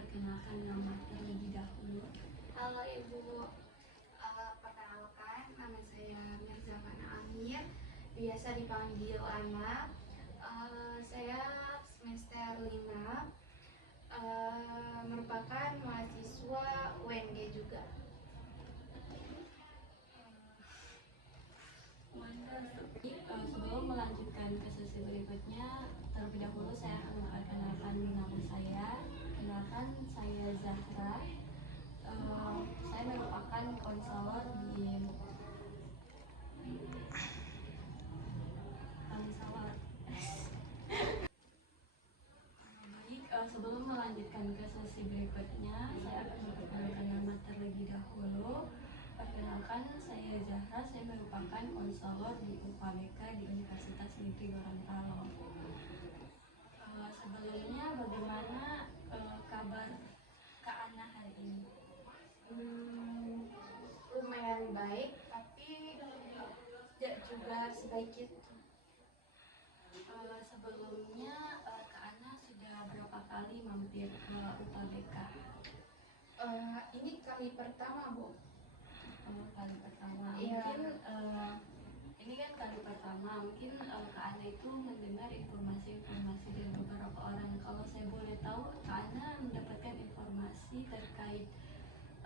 memperkenalkan nama terlebih dahulu. Halo Ibu, perkenalkan nama saya Mirzafana Amir, biasa dipanggil Ana. Saya semester 5, merupakan mahasiswa UNG juga. Sebelum melanjutkan ke sesi berikutnya, terlebih dahulu saya akan memperkenalkan nama saya. Kenalkan, saya Zahra. Saya merupakan konselor di sebelum melanjutkan ke sesi berikutnya, saya akan memperkenalkan nama terlebih dahulu. Perkenalkan, saya Zahra. Saya merupakan konselor di UPBK di Universitas Negeri Gorontalo. Sebelumnya, bagaimana kabar Kak Ana hari ini? Lumayan baik, tapi tidak juga sebaik itu. Sebelumnya Kak Ana sudah berapa kali mampir ke UPBK? Ini kali pertama, Bu. Kali pertama. Iya. Mungkin ini kan kali pertama. Mungkin Kak Ana itu mendengar informasi-informasi dari beberapa orang. Kalau saya boleh tahu, Kak Ana mendapatkan informasi terkait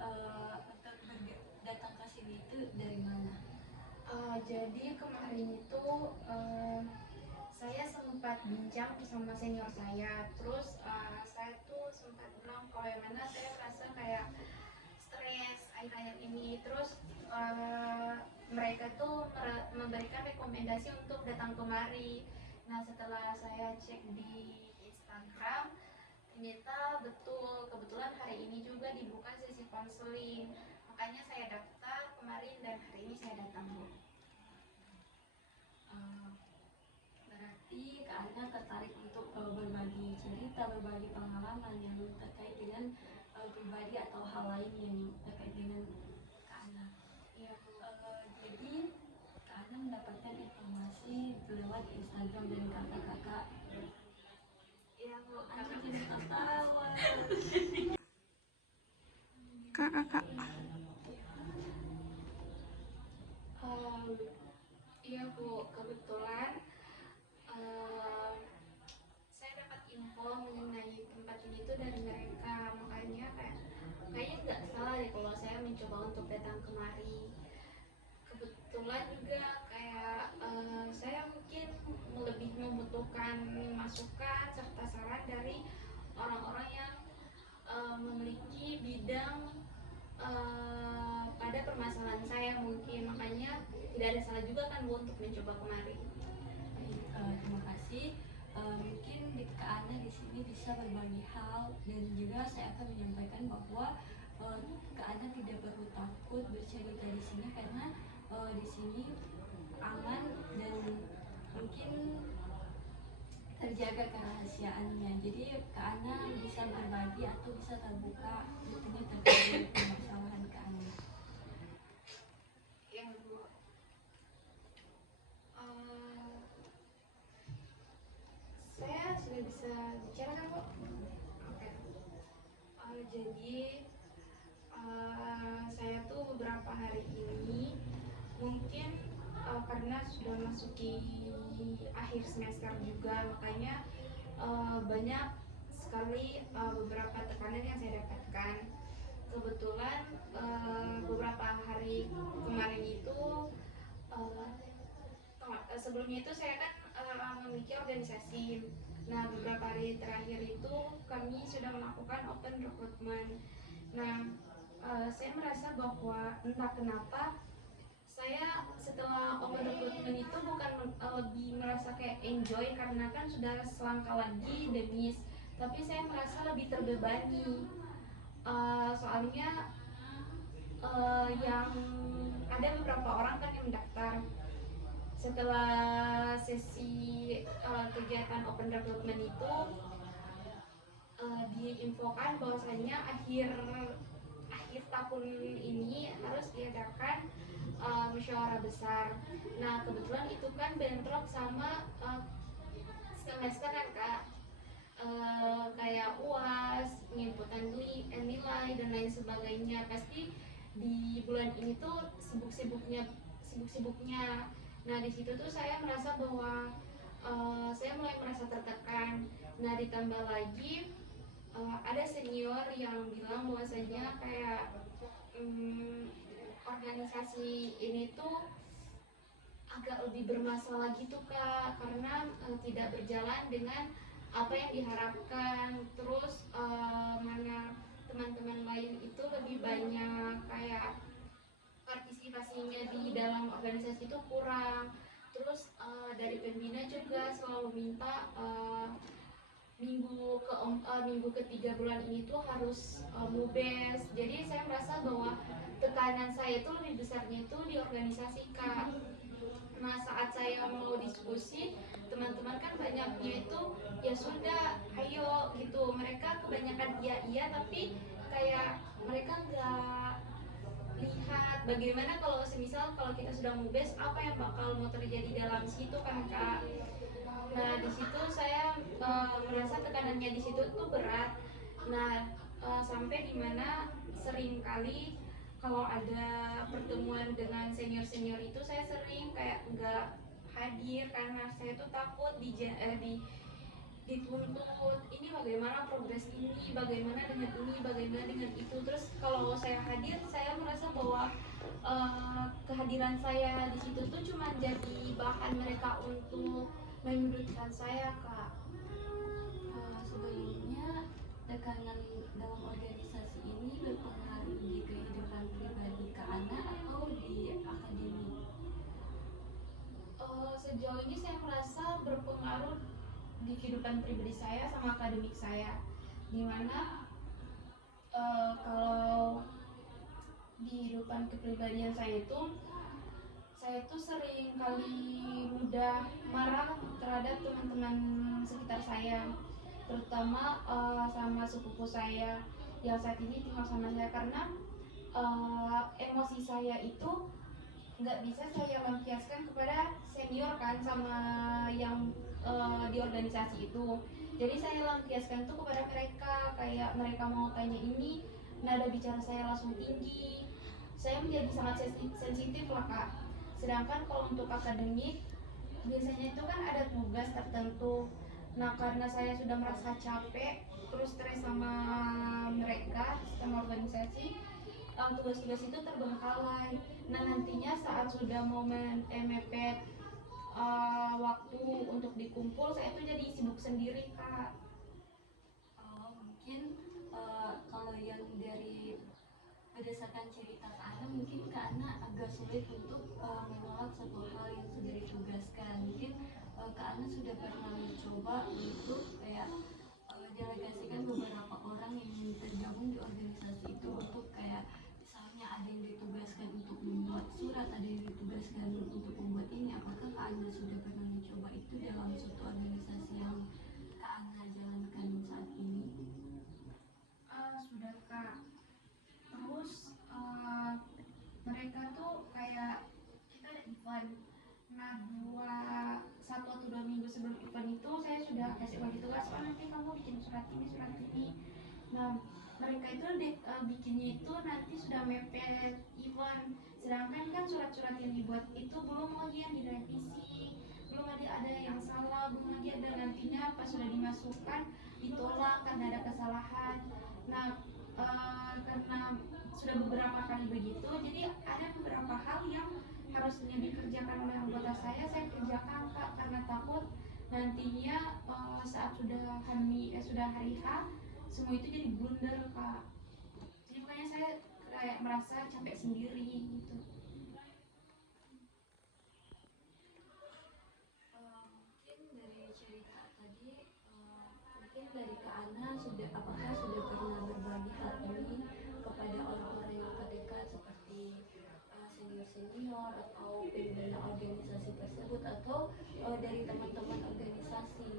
untuk datang ke sini itu dari mana? Jadi kemarin itu saya sempat bincang bersama senior saya, terus saya tuh sempat bilang kalau yang mana saya merasa kayak stres akhir-akhir ini, terus mereka tuh memberikan rekomendasi untuk datang kemari. Nah, setelah saya cek di Instagram, ternyata betul, kebetulan hari ini juga dibuka sesi konseling, makanya saya daftar kemarin dan hari ini saya datang, Bu. Berarti Kak Ana tertarik untuk berbagi cerita, berbagi pengalaman yang terkait dengan pribadi atau hal lain yang terkait dengan Kak Ana. Iya, Bu. Jadi Kak Ana mendapatkan informasi lewat Instagram dari kakak-kakak. Iya, Bu. Ana jadi tertawa. Kakak. Iya, Bu, kebetulan saya dapat info mengenai tempat ini tuh dari mereka, makanya kayaknya nggak salah deh kalau saya mencoba untuk datang kemari. Kebetulan juga kayak saya mungkin lebih membutuhkan masukan serta saran dari orang-orang yang memiliki bidang pada permasalahan saya mungkin, makanya tidak ada salah juga kan, Bu, untuk mencoba kemari. Terima kasih. Mungkin Kak Ana di sini bisa berbagi hal, dan juga saya akan menyampaikan bahwa Kak Ana tidak perlu takut bercerita di sini karena di sini aman dan mungkin terjaga kerahasiaannya. Jadi Kak Ana bisa berbagi atau bisa terbuka di sini terkait permasalahan Kak Ana. Yang Bu, saya sudah bisa bicara kan, Bu? Oke. Jadi saya tuh beberapa hari ini mungkin karena sudah masuki akhir semester juga, makanya banyak sekali beberapa tekanan yang saya dapatkan. Kebetulan beberapa hari kemarin itu sebelumnya itu saya kan memiliki organisasi. Nah, beberapa hari terakhir itu kami sudah melakukan open recruitment. Nah, saya merasa bahwa entah kenapa saya setelah open recruitment itu bukan lebih merasa kayak enjoy karena kan sudah selangkah lagi demis, tapi saya merasa lebih terbebani. Soalnya yang ada beberapa orang kan yang mendaftar. Setelah sesi kegiatan open recruitment itu diinfokan bahwasanya akhir tahun ini harus diadakan musyawarah besar. Nah, kebetulan itu kan bentrok sama semester kan, Kak, kayak UAS, penginputan nilai dan lain sebagainya. Pasti di bulan ini tuh sibuk-sibuknya. Nah di situ tuh saya merasa bahwa saya mulai merasa tertekan. Nah ditambah lagi ada senior yang bilang bahwasanya kayak organisasi ini tuh agak lebih bermasalah gitu kak, karena tidak berjalan dengan apa yang diharapkan. Terus mana teman-teman lain itu lebih banyak kayak partisipasinya di dalam organisasi itu kurang. Terus dari pembina juga selalu minta minggu ketiga bulan ini tuh harus mubes. Jadi saya merasa bahwa tekanan saya itu lebih besarnya itu di organisasi kak. Nah saat saya mau diskusi, teman-teman kan banyaknya itu ya sudah ayo gitu, mereka kebanyakan iya tapi kayak mereka nggak lihat bagaimana kalau semisal kalau kita sudah mubes apa yang bakal mau terjadi dalam situ kan kak. Nah di situ saya merasa tekanannya di situ tuh berat. Nah sampai dimana sering kali kalau ada pertemuan dengan senior-senior itu saya sering kayak nggak hadir karena saya tuh takut dituntut ini bagaimana progres ini, bagaimana dengan ini, bagaimana dengan itu. Terus kalau saya hadir saya merasa bahwa kehadiran saya di situ tuh cuma jadi bahan mereka untuk menyudutkan saya kak. Sebelumnya tekanan dalam organisasi ini berpengaruh di kehidupan pribadi Kak Ana atau di akademik? Sejauh ini saya merasa berpengaruh di kehidupan pribadi saya sama akademik saya, dimana kalau di kehidupan kepribadian saya itu sering kali mudah marah terhadap teman-teman sekitar saya, terutama sama sepupu saya yang saat ini tinggal sama saya, karena emosi saya itu nggak bisa saya lampiaskan kepada senior kan sama yang di organisasi itu. Jadi saya lampiaskan tuh kepada mereka, kayak mereka mau tanya ini, nada bicara saya langsung tinggi. Saya menjadi sangat sensitif lah kak. Sedangkan kalau untuk akademik biasanya itu kan ada tugas tertentu. Nah karena saya sudah merasa capek terus stres sama mereka sama organisasi, tugas-tugas itu terbengkalai. Nah nantinya saat sudah momen mepet waktu untuk dikumpul, saya tuh jadi sibuk sendiri kak. Mungkin kalau yang dari berdasarkan cerita Kak Ana, mungkin Kak Ana agak sulit untuk menolak satu hal yang sudah ditugaskan. Mungkin Kak Ana sudah pernah mencoba untuk kayak delegasikan beberapa orang yang ingin tergabung di organisasi itu untuk kayak misalnya ada yang ditugaskan untuk membuat surat, ada yang ditugaskan untuk membuat ini. Apakah Kak Ana sudah pernah mencoba itu dalam suatu organisasi yang Kak Ana jalankan saat ini? Sudah kak. Terus mereka tuh kayak kita ada event. Nah satu atau dua minggu sebelum event itu saya sudah kasih bagi tugas, nanti kamu bikin surat ini surat ini. Nah mereka itu bikinnya itu nanti sudah mepet event, sedangkan kan surat-surat yang dibuat itu belum lagi yang direvisi, belum ada yang salah, belum lagi ada nantinya pas sudah dimasukkan ditolak karena ada kesalahan. Nah karena sudah beberapa kali begitu, jadi ada beberapa hal yang harusnya dikerjakan oleh anggota saya kerjakan kak, karena takut nantinya saat sudah hari H semua itu jadi blunder kak. Jadi makanya saya kayak merasa capek sendiri gitu. Mungkin dari cerita tadi, mungkin dari Kak Ana apakah sudah pernah berbagi hal ini kepada orang-orang yang terdekat seperti senior-senior atau pembina organisasi tersebut atau dari teman-teman organisasi?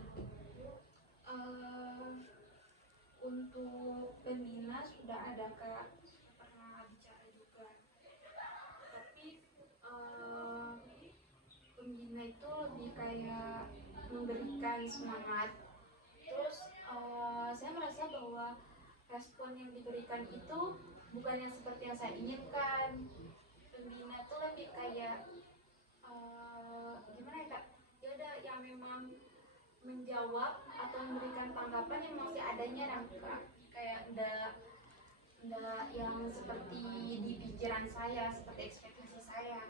Untuk pembina sudah ada kak, pernah bicara juga, tapi pembina itu lebih kayak memberikan semangat. Terus saya merasa bahwa respon yang diberikan itu bukan yang seperti yang saya inginkan. Pembina tuh lebih kayak gimana ya kak, dia udah yang memang menjawab atau memberikan tanggapan yang masih adanya dan kak, kayak enggak yang seperti di pikiran saya, seperti ekspektasi saya.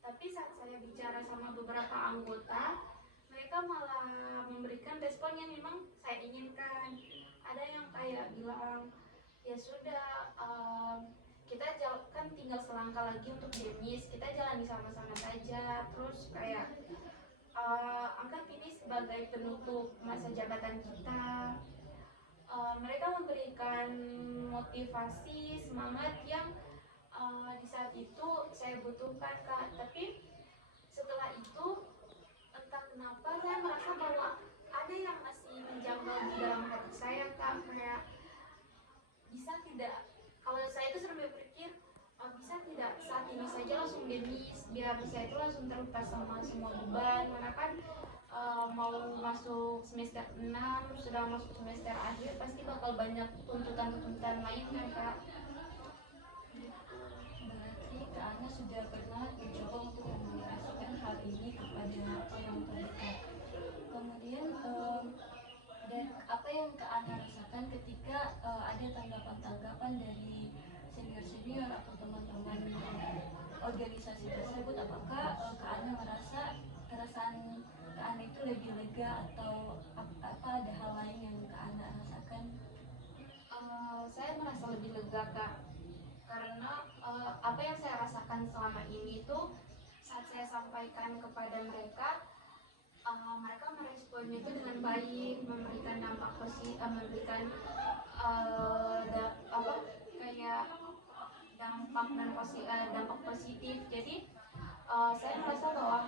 Tapi saat saya bicara sama beberapa anggota, mereka malah memberikan respon yang memang saya inginkan. Ada yang kayak bilang, ya sudah, kita kan tinggal selangkah lagi untuk demis, kita jalani sama-sama saja. Terus kayak anggap ini sebagai penutup masa jabatan kita. Mereka memberikan motivasi, semangat yang di saat itu saya butuhkan kak. Tapi setelah itu entah kenapa saya merasa bahwa ada yang masih menjanggal di dalam hati saya kak, kayak bisa tidak, kalau saya itu sering berpikir bisa tidak saat ini saja langsung demis biar saya itu langsung terlepas sama semua beban, karena kan mau masuk semester 6, sudah masuk semester akhir, pasti bakal banyak tuntutan-tuntutan lain kan kak. Berarti Kak Ana sudah pernah mencoba untuk komunikasikan hal ini kepada orang terdekat. Kemudian dan apa yang Kak Ana rasakan ketika ada tanggapan-tanggapan dari senior-senior atau teman-teman organisasi tersebut, apakah Kak Ana merasa perasaan Kak Ana itu lebih lega atau apa ada hal lain yang Kak Ana rasakan? Saya merasa lebih lega kak, karena apa yang saya rasakan selama ini tuh saat saya sampaikan kepada mereka, mereka meresponnya itu dengan baik, memberikan dampak positif, memberikan apa kayak dampak positif. Jadi saya merasa bahwa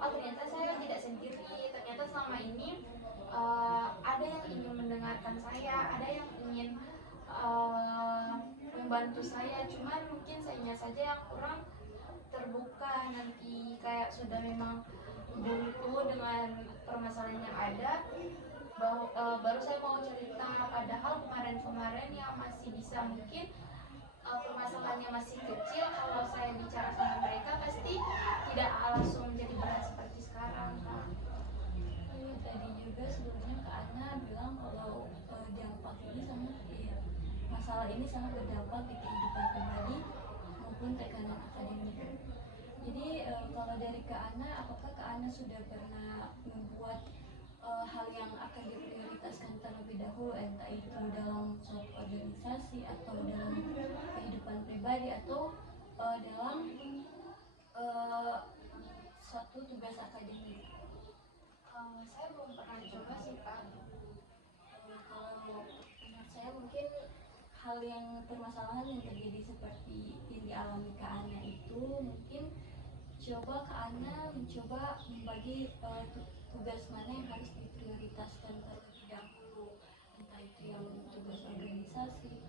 oh ternyata saya tidak sendiri, ternyata selama ini ada yang ingin mendengarkan saya, ada yang ingin membantu saya, cuman mungkin sayanya saja yang kurang terbuka. Nanti kayak sudah memang buntu dengan permasalahan yang ada, baru saya mau cerita, padahal kemarin-kemarin yang masih bisa mungkin permasalahannya masih kecil, kalau saya bicara sama mereka pasti tidak langsung menjadi berat seperti sekarang kak. Tadi juga sebelumnya Kak Ana bilang kalau dampak ini sangat masalah ini sangat berdampak di kehidupan pribadi maupun tekanan akademik. Jadi kalau dari Kak Ana, apakah Kak Ana sudah pernah membuat hal yang akan diprioritaskan terlebih dahulu, entah itu dalam suatu organisasi atau dalam kehidupan pribadi atau dalam suatu tugas akademik? Saya belum pernah coba sih kak. Kalau menurut saya mungkin hal yang permasalahan yang terjadi seperti yang dialami Kak Ana itu mungkin coba Kak Ana mencoba membagi tugas mana yang harus diprioritaskan terlebih dahulu, entah itu yang tugas organisasi,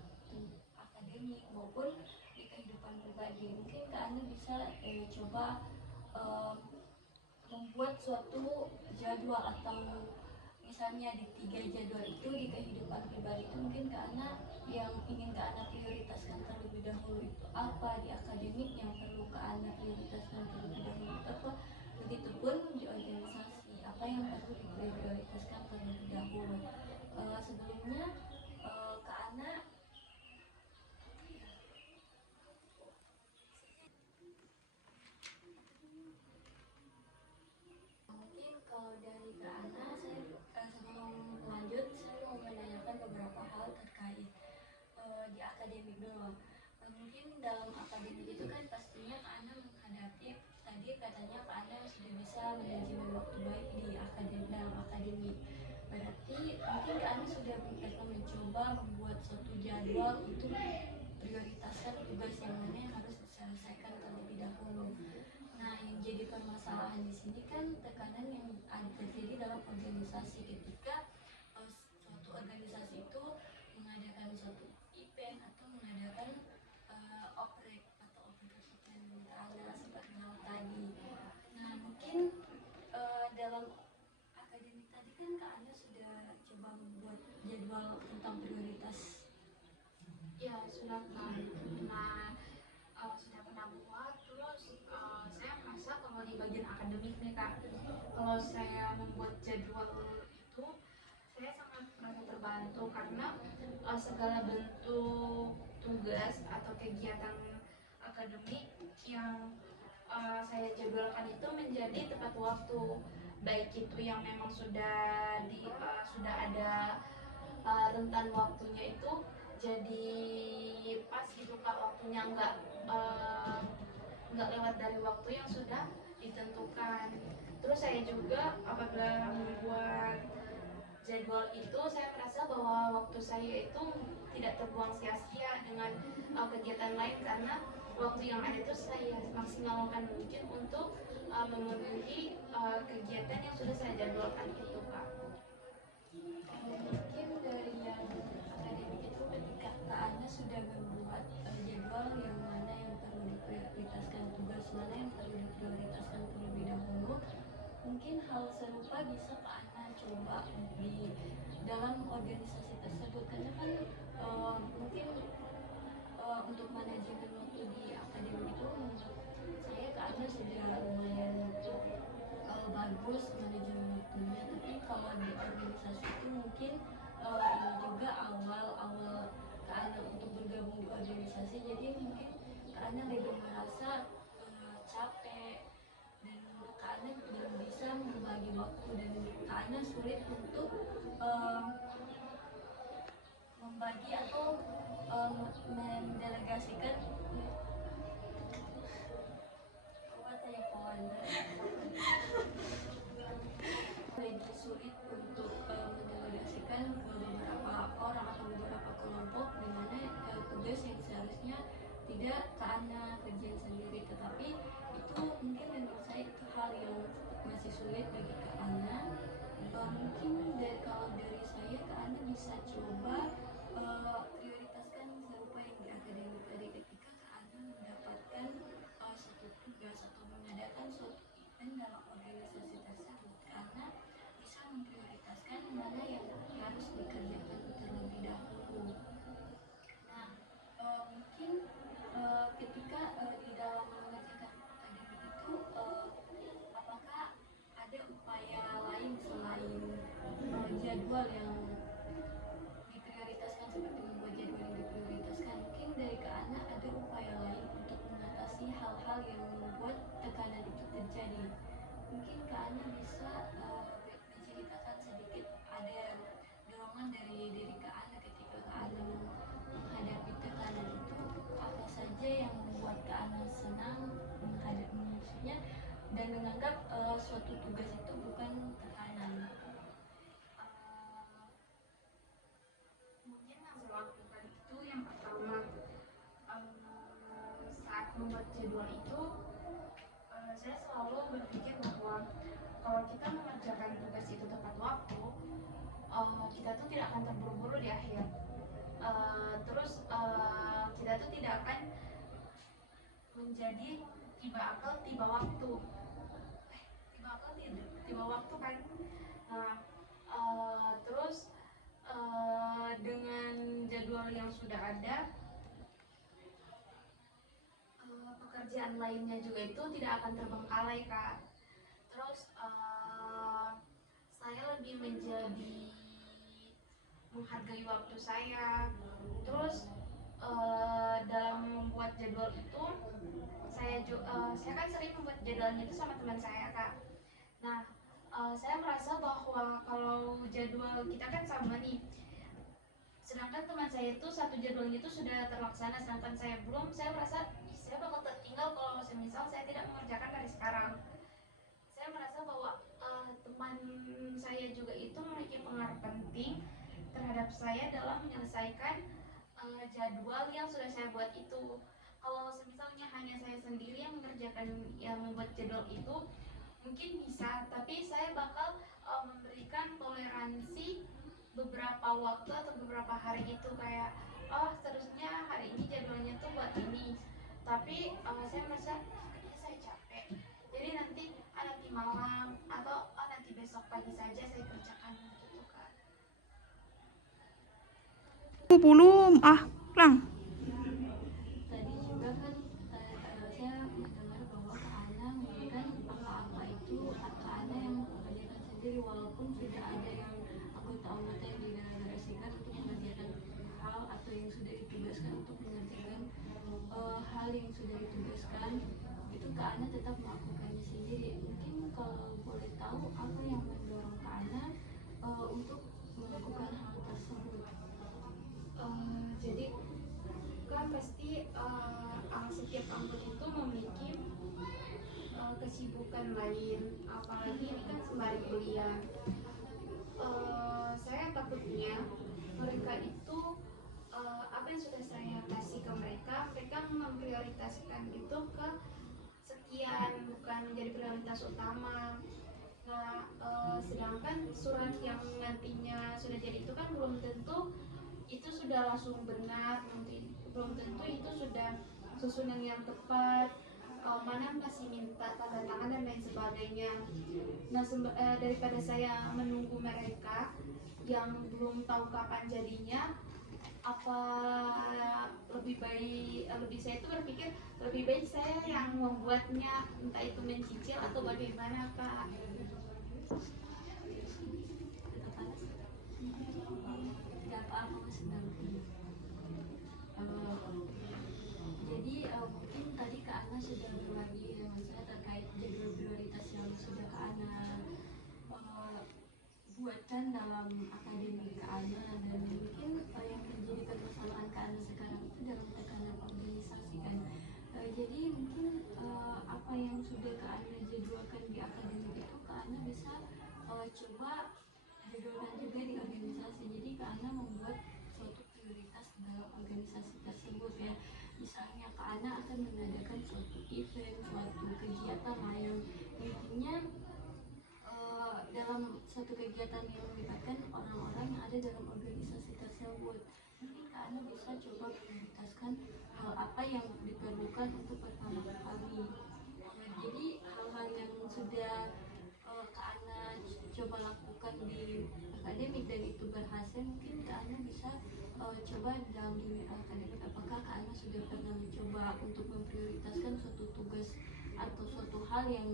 akademik maupun di kehidupan pribadi. Mungkin Kak Ana bisa coba eh, membuat suatu jadwal atau misalnya di 3 jadwal itu di kehidupan pribadi itu mungkin karena yang ingin ke anak prioritaskan terlebih dahulu itu apa, di akademik yang perlu ke anak prioritaskan terlebih dahulu itu apa, begitupun di organisasi apa yang perlu diprioritaskan terlebih dahulu. Sebelumnya ke anak mungkin kalau dari Kak Ana, saya sebelum lanjut saya mau menanyakan beberapa hal terkait di akademik dulu. Mungkin dalam akademik itu kan pastinya Kak Ana menghadapi, tadi katanya Kak Ana sudah bisa manajemen waktu baik di akademik, dalam akademik. Berarti mungkin Kak Ana sudah pernah mencoba membuat suatu jadwal untuk prioritaskan tugas yang mana yang harus diselesaikan terlebih dahulu. Nah, yang jadi permasalahan di sini kan tekanan yang ada terjadi dalam organisasi ketika suatu organisasi itu mengadakan suatu event atau mengadakan oprek atau oprek seperti ala seperti yang tadi. Nah, mungkin dalam akademik tadi kan Kak Anda sudah coba membuat jadwal tentang prioritas Ya sudah Kak. Nah, sudah pernah buat. Terus saya merasa kalau di bagian akademik nih Kak, kalau saya membuat jadwal itu, saya sangat merasa terbantu karena segala bentuk tugas atau kegiatan akademik yang saya jadwalkan itu menjadi tepat waktu, baik itu yang memang sudah ada rentan waktunya itu jadi pas gitu Kak, waktunya eh, nggak lewat dari waktu yang sudah ditentukan. Terus saya juga apabila membuat jadwal itu, saya merasa bahwa waktu saya itu tidak terbuang sia-sia dengan kegiatan lain, karena waktu yang ada itu saya maksimalkan mungkin untuk memenuhi kegiatan yang sudah saya jadwalkan itu Kak. Mungkin dari yang akademik itu ketika Kak Ana sudah membuat jadwal yang mana yang perlu diprioritaskan, tugas mana yang perlu diprioritaskan terlebih dahulu, mungkin hal serupa bisa Kak Ana coba di dalam organisasi tersebut, karena kan mungkin untuk manajemen waktu di akademik itu menurut saya Kak Ana sudah lumayan bagus manajemen waktunya, tapi kalau di organisasi itu mungkin ini juga awal-awal Kak Ana untuk bergabung di organisasi, jadi mungkin Kak Ana lebih merasa capek dan Kak Ana belum bisa membagi waktu, dan Kak Ana sulit untuk membagi atau mendelegasikan apa tadi lebih sulit untuk mendelegasikan ke beberapa orang atau beberapa kelompok, di mana tugas yang seharusnya tidak Kak Ana kerjain sendiri, tetapi itu mungkin menurut saya itu hal yang masih sulit bagi Kak Ana. Mungkin kalau dari saya, Kak Ana bisa coba prioritaskan serupa yang di akademik tadi, ketika Kak Ana mendapatkan satu tugas atau mengadakan suatu event dalam organisasi tersebut, karena bisa memprioritaskan mana yang harus dikerjakan terlebih dahulu. Nah, mungkin ketika di dalam mengerjakan akademik itu, apakah ada upaya lain selain jadwal yang diprioritaskan, seperti membuat jadwal yang diprioritaskan? Mungkin dari Kak Ana ada upaya lain untuk mengatasi hal-hal yang membuat tekanan itu terjadi. Mungkin Kak Ana bisa menceritakan sedikit, ada dorongan dari diri Kak Ana ketika Kak Ana menghadapi tekanan itu, apa saja yang membuat Kak Ana senang menghadapi musuhnya dan menganggap suatu tugas itu bukan tekanan. Mungkin yang saya lakukan itu yang pertama, saat membuat jadwal itu saya selalu berpikir bahwa kalau kita mengerjakan tugas itu tepat waktu, kita tuh tidak akan terburu-buru di akhir. Terus kita tuh tidak akan menjadi tiba akal tiba waktu, tiba akal tiba waktu kan. Nah, terus dengan jadwal yang sudah ada, pekerjaan lainnya juga itu tidak akan terbengkalai Kak. Terus saya lebih menjadi menghargai waktu saya. Terus dalam membuat jadwal itu, saya kan sering membuat jadwalnya itu sama teman saya Kak. Nah, saya merasa bahwa kalau jadwal kita kan sama nih, sedangkan teman saya itu satu jadwalnya itu sudah terlaksana, sedangkan saya belum, saya merasa saya bakal tertinggal kalau misal saya tidak mengerjakan dari sekarang. Saya merasa bahwa teman saya juga itu memiliki pengaruh penting terhadap saya dalam menyelesaikan jadwal yang sudah saya buat itu. Kalau misalnya hanya saya sendiri yang mengerjakan, yang membuat jadwal itu, mungkin bisa, tapi saya bakal memberikan toleransi beberapa waktu atau beberapa hari gitu, kayak seterusnya hari ini jadwalnya tuh buat ini, tapi saya merasa kayaknya saya capek, jadi nanti malam atau nanti besok pagi saja saya kerjakan gitu Kak. Belum, lang. tetap melakukannya sendiri. Mungkin kalau boleh tahu apa yang mendorong Kak Ana untuk melakukan hal tersebut? Jadi kan pasti setiap anggota itu memiliki kesibukan lain, apalagi ini kan sembari kuliah. Saya takutnya mereka itu apa yang sudah saya kasih ke mereka, mereka memprioritaskan itu ke sekian, bukan menjadi prioritas utama. Nah, sedangkan surat yang nantinya sudah jadi itu kan belum tentu itu sudah langsung benar, belum tentu itu sudah susunan yang tepat, mana masih minta tanda tangan dan lain sebagainya. Nah, daripada saya menunggu mereka yang belum tahu kapan jadinya, apa lebih saya itu berpikir lebih baik saya yang membuatnya, entah itu mencicil atau bagaimana, Kak. Tidak apa-apa Mas Nanti. Jadi mungkin tadi Kak Ana sudah berbagi dengan saya terkait jadwal prioritas yang sudah Kak Ana buatkan dalam akademik Kak Ana, dan mungkin yang menjadi permasalahan Kak Ana sekarang itu dalam tekanan organisasi kan. Jadi mungkin apa yang sudah Kak Ana jadwalkan di akademik itu Kak Ana bisa coba jadwalkan juga di organisasi. Jadi Kak Ana membuat suatu prioritas dalam organisasi tersebut ya. Misalnya Kak Ana akan mengadakan suatu event, suatu kegiatan lah yang intinya dalam suatu kegiatan yang melibatkan orang-orang yang ada dalam organisasi tersebut. Mungkin Kak Ana bisa coba prioritaskan hal apa yang diperlukan untuk pertama kali. Jadi hal-hal yang sudah Kak Ana coba lakukan di akademik dan itu berhasil, mungkin Kak Ana bisa coba dalam dunia akademik. Apakah Kak Ana sudah pernah mencoba untuk memprioritaskan suatu tugas atau suatu hal yang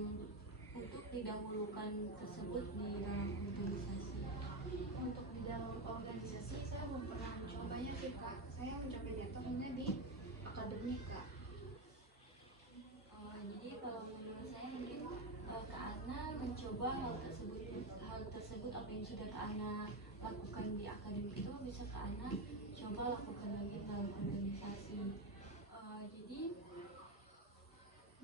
untuk didahulukan tersebut di dalam organisasi? Untuk di dalam organisasi saya belum pernah mencobanya sih, Kak. Saya mencobanya itu hanya di akademik, Kak. Jadi kalau menurut saya mungkin Kak Ana mencoba hal tersebut apa yang sudah Kak Ana lakukan di akademik itu bisa Kak Ana coba lakukan lagi dalam organisasi. Jadi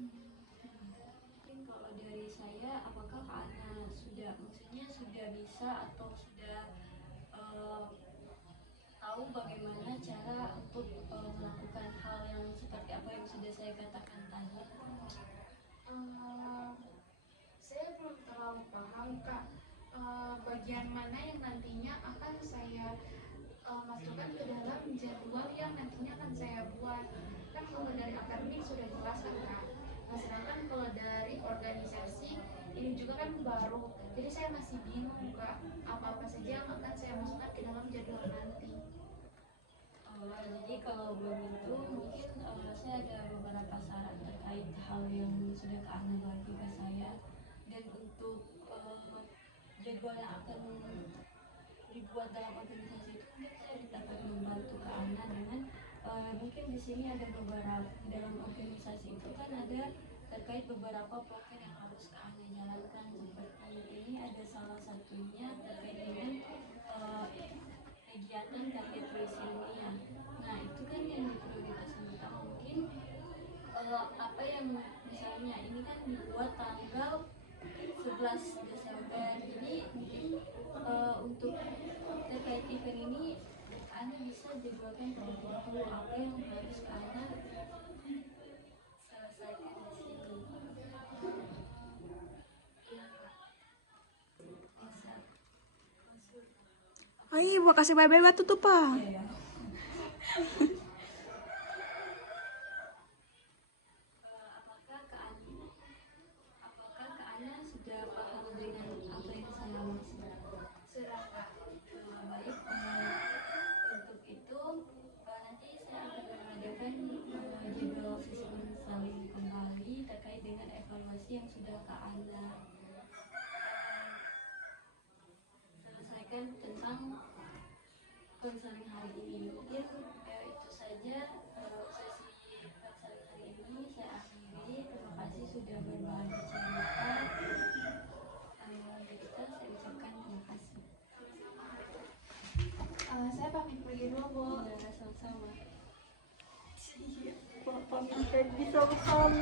mungkin kalau dari saya, apakah Kak Ana sudah bisa atau sudah tahu bagaimana cara untuk melakukan hal yang seperti apa yang sudah saya katakan tadi? Saya belum terlalu paham, Kak, bagian mana yang nantinya akan saya masukkan ke dalam jadwal yang nantinya akan saya buat. Kan kalau dari akademik sudah jelas kan, Kak. Nah, sedangkan kalau dari organisasi ini juga kan baru, jadi saya masih bingung, Kak, apa-apa saja yang akan saya masukkan ke dalam jadwal nanti. Jadi kalau begitu mungkin saya ada beberapa saran terkait hal yang sudah Kak Ana bagi ke saya, dan untuk jadwal yang akan dibuat dalam organisasi itu mungkin saya dapat membantu Kak Ana dengan mungkin di sini ada beberapa dalam organisasi itu kan ada terkait beberapa proker yang harus Kak Ana jalankan. Seperti ini ada salah satunya terkait dengan kegiatan karya tulis ilmiah. Nah itu kan yang diprioritaskan utama mungkin apa yang misalnya ini kan dibuat tanggal 11 Desember, jadi mungkin untuk terkait event ini Anda bisa jadwalkan terlebih dahulu apa yang harus Anda selesaikan di sini. Ay, buat kasih bye-bye batu tuh, Pak. Apakah Kak Ana sudah paham dengan apa yang saya maksud? Sudah, Kak. Baik, untuk itu nanti saya akan mengadakan jadwal susunan saling kembali terkait dengan evaluasi yang sudah Kak Ana selesaikan tentang konseling hari ini. Mungkin itu saja sesi konseling hari ini saya akhiri. Terima kasih sudah berbagi. pergi dulu Bu. Ya, sama-sama. Iya, Bapak minta bisa bersama.